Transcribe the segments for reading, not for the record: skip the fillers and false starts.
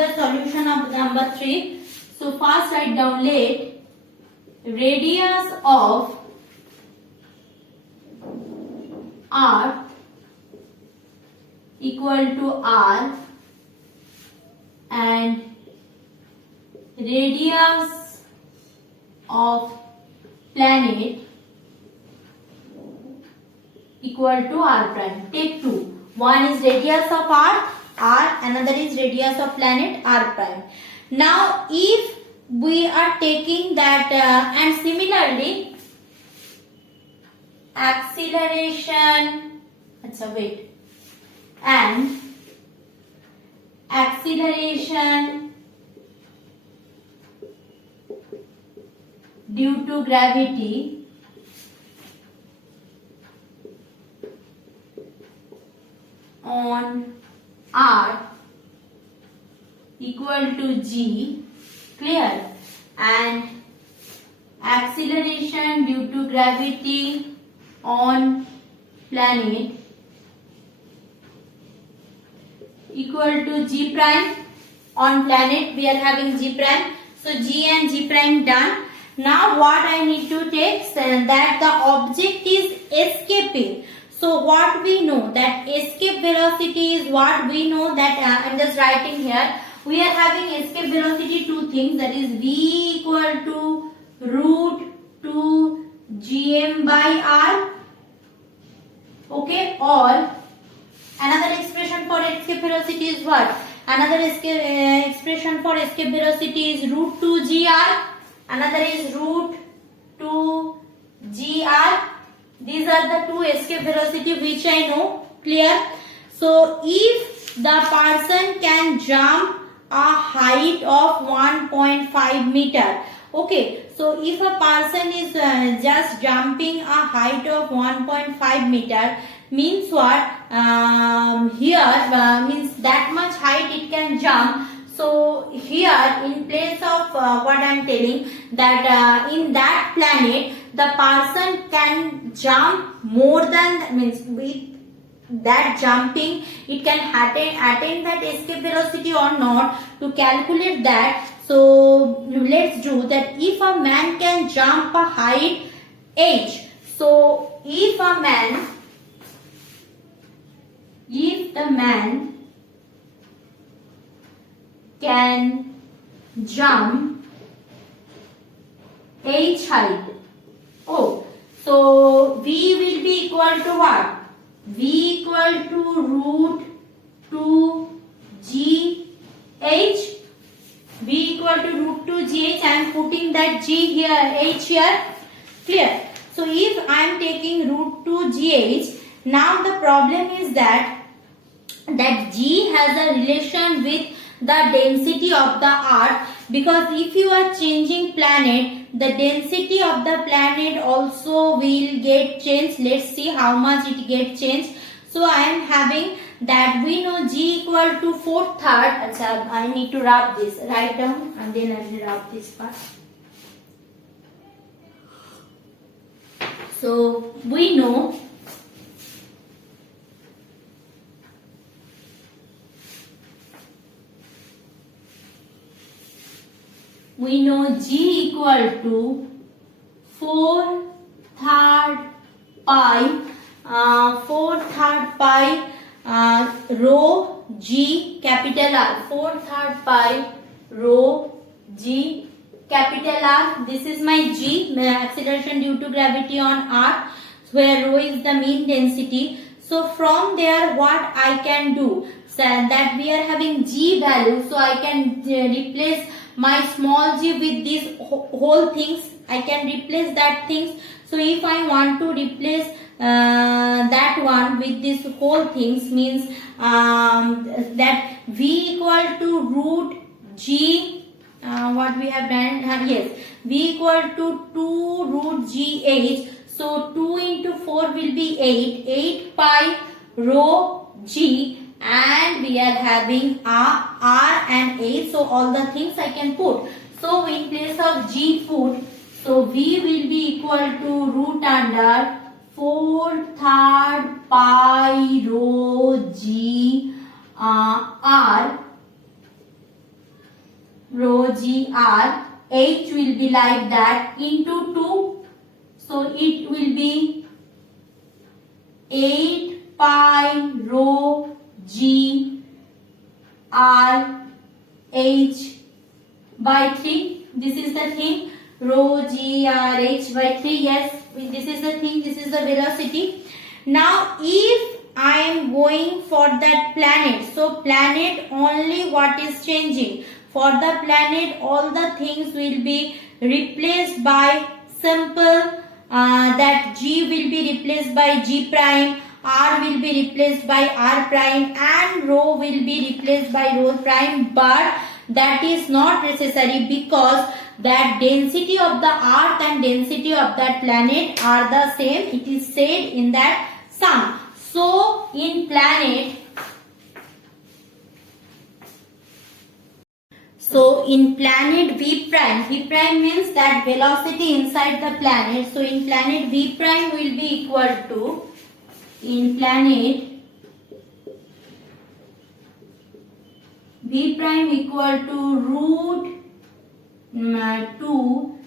the solution of number 3. So first write down, let radius of earth equal to r and radius of planet equal to r prime. Take two. One is radius of earth r, another is radius of planet r prime. Now if we are taking that and similarly acceleration, and acceleration due to gravity on earth equal to g, clear, and acceleration due to gravity on planet equal to g prime. On planet we are having g prime, so g and g prime done. Now what I need to take, that the object is escaping. So what we know, that escape velocity is what we know, that I am just writing here. We are having escape velocity, two things, that is v equal to root 2 gm by r, okay, or another expression for escape velocity is what? Another expression for escape velocity is root 2 gr, another is root 2 gr. These are the two escape velocity which I know, clear. So if the person can jump a height of 1.5 meter, okay, so if a person is just jumping a height of 1.5 meter, means what? Here means that much height it can jump. So here in place of what I am telling, that in that planet the person can jump more than, means with that jumping it can attain that escape velocity or not. To calculate that, so let's do that. If a man can jump a height h, so if the man can jump h height, oh, so v will be equal to what? V equal to root 2 g h. V equal to root 2 g h. I am putting that g here, h here, clear. So if I am taking root 2 g h, now the problem is that g has a relation with the density of the earth, because if you are changing planet, the density of the planet also will get changed. Let's see how much it get changed. So I am having that we know g equal to 4/3. I need to rub this, write down and then I will rub this part. So we know g equal to 4/3 pi rho g capital R, 4/3 pi rho g capital R. This is my g, acceleration due to gravity on earth, where rho is the mean density. So from there what I can do, so that we are having g value, so I can replace my small g with these whole things. I can replace that things. So if I want to replace that one with this whole things, means that v equal to root g, what we have done, yes, v equal to 2 root g h. So 2 into 4 will be 8 pi rho g, and we are having r and a. So all the things I can put. So in place of g put, so v will be equal to root under 4/3 pi rho g r rho g r, h will be like that into 2. So it will be 8 pi rho g r h by 3. This is the thing, rho g r h by 3. Yes, this is the thing, this is the velocity. Now if I am going for that planet, so planet only what is changing. For the planet all the things will be replaced by simple, that g will be replaced by g prime, r will be replaced by r prime, and rho will be replaced by rho prime. But that is not necessary, because that density of the earth and density of that planet are the same. It is said in that sum. So in planet, V prime means that velocity inside the planet. So in planet V prime will be equal to, in planet V prime equal to root 2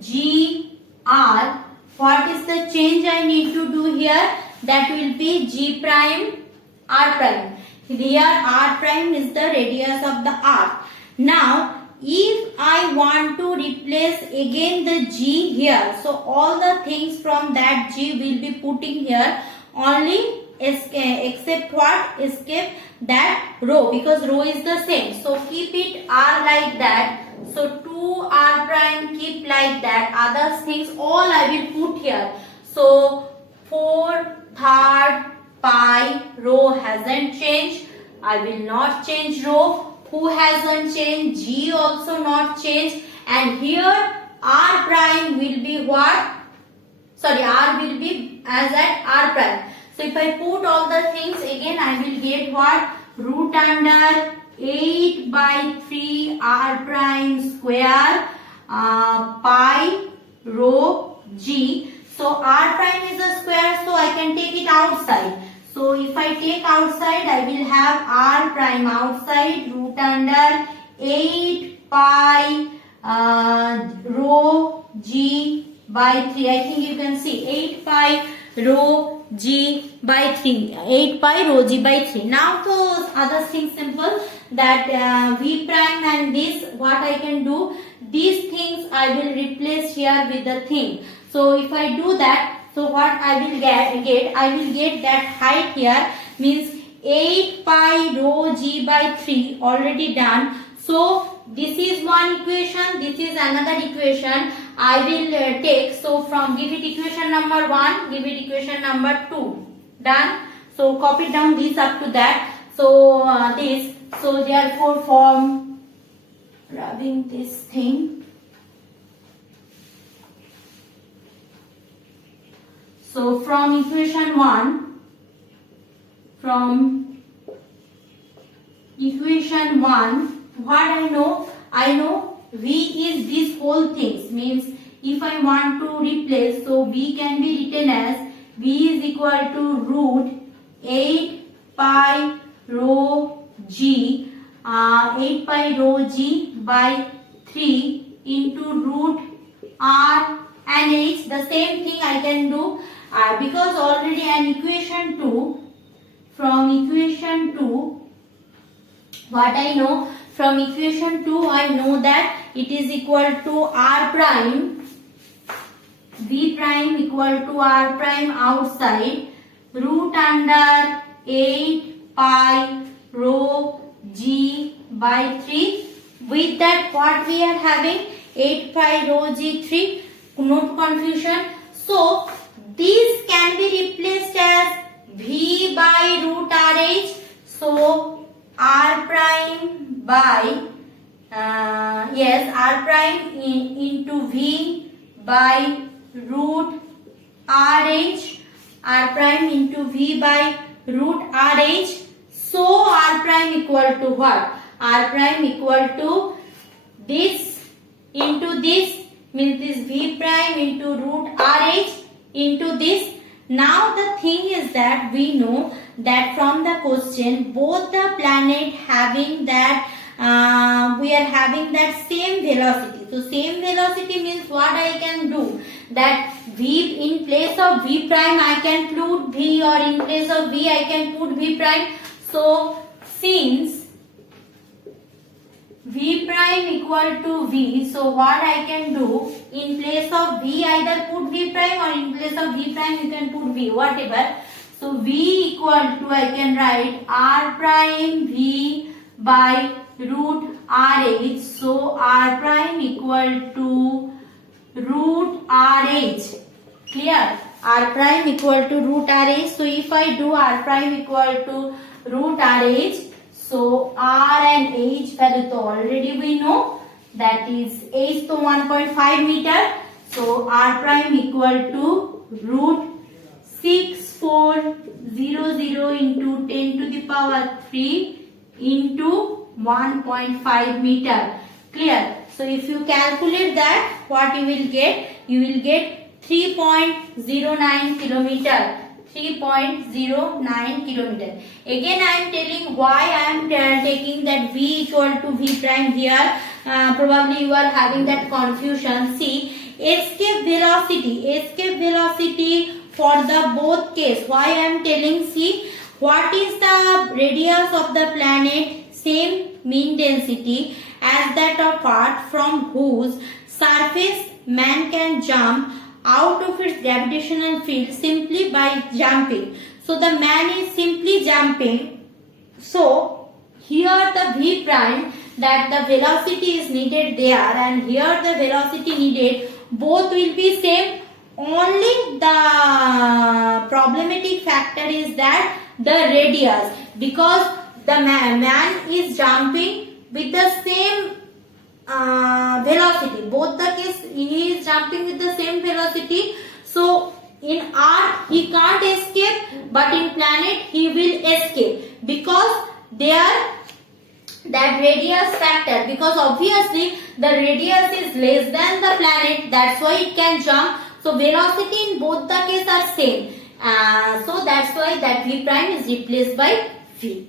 g r. What is the change I need to do here? That will be g prime r prime. Here r prime is the radius of the earth. Now if I want to replace again the g here, so all the things from that g will be putting here, only except what? Escape that rho, because rho is the same. So keep it r like that. So 2 r prime keep like that. Other things all I will put here. So 4/3 pi rho hasn't changed. I will not change rho. Who hasn't changed? G also not changed. And here r prime will be what? Sorry, r will be as at r prime. So if I put all the things again, I will get what? Root under 8 by 3 r prime square pi rho g. So r prime is a square, so I can take it outside. So if I take outside, I will have r prime outside, root under 8 pi rho g by 3. I think you can see 8 pi rho g by 3. 8 pi rho g by 3. Now those other things simple, that v prime and this, what I can do, these things I will replace here with the thing. So if I do that, so what I will get, I will get that height here means 8 pi rho g by 3 already done. So this is one equation, this is another equation I will take. So from, give it equation number 1, give it equation number 2. Done. So copy down this up to that. So this, so therefore from rubbing this thing. So from equation 1, what I know? I know V is this whole things, means if I want to replace, so V can be written as V is equal to root 8 pi rho g, 8 pi rho g by 3 into root r and h. The same thing I can do, because already an equation 2, from equation 2, what I know, from equation 2 I know that it is equal to r prime, v prime equal to r prime outside, root under 8 pi rho g by 3. With that what we are having? 8 pi rho g 3. No confusion. So this can be replaced as v by root rh. So r prime by r prime into v by root rh, r prime into v by root rh. So r prime equal to what? R prime equal to this into this, means this v prime into root rh into this. Now the thing is that we know that from the question both the planet having that we are having that same velocity. So same velocity means what I can do, that v, in place of v prime I can put v, or in place of v I can put v prime. So since v prime equal to v, so what I can do, in place of v either put v prime, or in place of v prime you can put v, whatever. So v equal to, I can write r prime v by root rh. So r prime equal to root rh. Clear? R prime equal to root rh. So if I do r prime equal to root rh, so r and h value to already we know, that is h to 1.5 meter. So r prime equal to root 6400 into 10 to the power 3 into 1.5 meter. Clear? So if you calculate that, what you will get? You will get 3.09 kilometer. 3.09 kilometer. Again I am telling why I am taking that v equal to v prime here. Probably you are having that confusion. See, escape velocity for the both case. Why I am telling, see, what is the radius of the planet? Same mean density as that of Earth, from whose surface man can jump out of its gravitational field simply by jumping. So the man is simply jumping. So here the v prime, that the velocity is needed there, and here the velocity needed, both will be same. Only the problematic factor is that the radius, because the man is jumping with the same velocity. Both the case he is jumping with the same velocity. So in Earth he can't escape, but in planet he will escape, because there that radius factor, because obviously the radius is less than the planet, that's why it can jump. So velocity in both the case are same. So that's why that v prime is replaced by v.